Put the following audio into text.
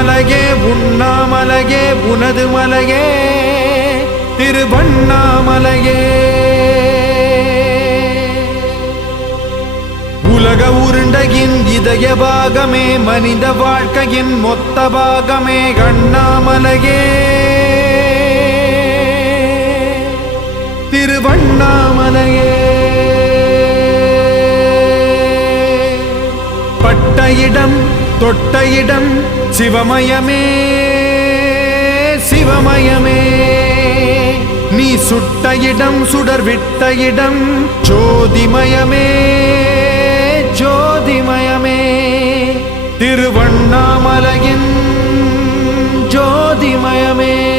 மலையே உண்ணாமலையே உனது மலையே திருவண்ணாமலையே. உலக உருண்டையின் இதய பாகமே மனித வாழ்க்கையின் மொத்த பாகமே அண்ணாமலையே திருவண்ணாமலையே. பட்ட இடம் தொட்ட இடம் சிவமயமே சிவமயமே. நீ சுட்ட இடம் சுடர் விட்ட இடம் ஜோதிமயமே ஜோதிமயமே. திருவண்ணாமலையின் ஜோதிமயமே.